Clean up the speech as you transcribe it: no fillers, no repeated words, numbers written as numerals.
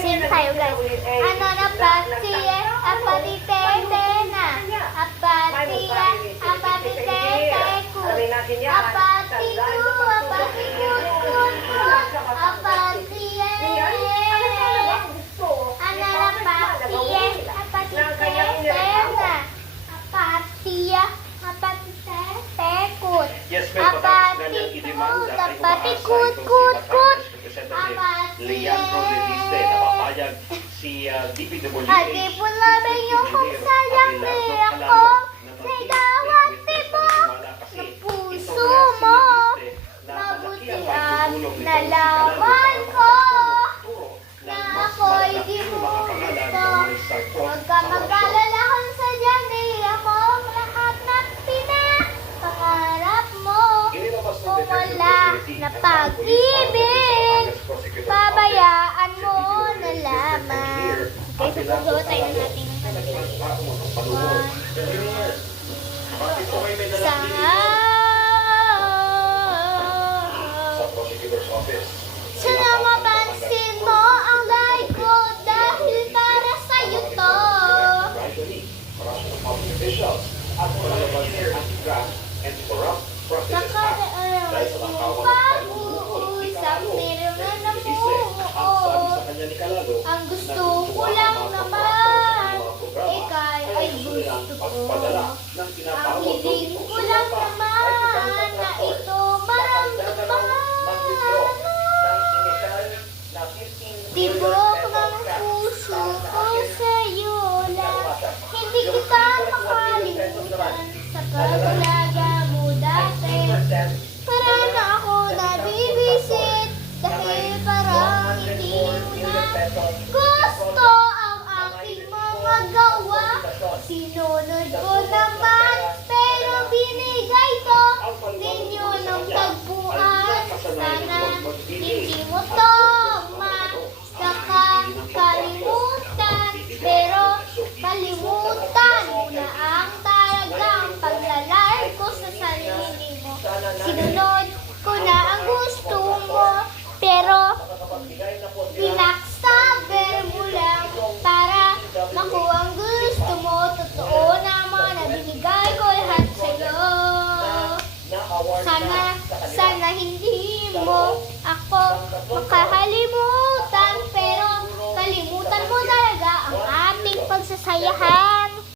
Sing tayo guys. Ano na patiye, apatite na. Apatiya, apatite ku. Apatiku, apatikut, apatiye. Ano na patiye, apatite na. Apatiya, apatite kut. Apatikut, apatikut, kut. Leandro Reviste, napapayag si DPWH. Ate po namin yung kung sayang ako. Naidawati mo ng puso mo. Mabuti ang nalaman ko na ako'y di mo gusto. Huwag ka mag-alala kung sadyang di ako lahat na pinapangarap mo. Kung wala na pag-ibig, pabayaan mo na lamang. Okay, susuot tayo ng ating sana mapansin mo ang like ko dahil para sa'yo to. Nakaraan yung pag-uusap, meron na nabuo. Ang gusto ko lang naman, ikay ay gusto ko. Ang hiling ko lang naman, na ito maramdaman. Tibok ng puso ko sa'yo lang, hindi kita makalimutan sa pag-alaga mo dati. Para na ako nabibisit, dahil parang hindi mo na gusto ang aking mga gawa. Sinunod ko naman, pero binigay ko ninyo ng tagpuan. Sana hindi mo to makakalimutan, pero kalimutan mo na ang talagang paglalay ko sa sarili mo. Sinunod ko na ang gusto mo, pero pinaksaber mo lang para makuha ang gusto mo. Totoo naman na binigay ko lahat sa'yo. Sana hindi mo ako makahalimutan, pero kalimutan mo talaga ang ating pagsasayahan.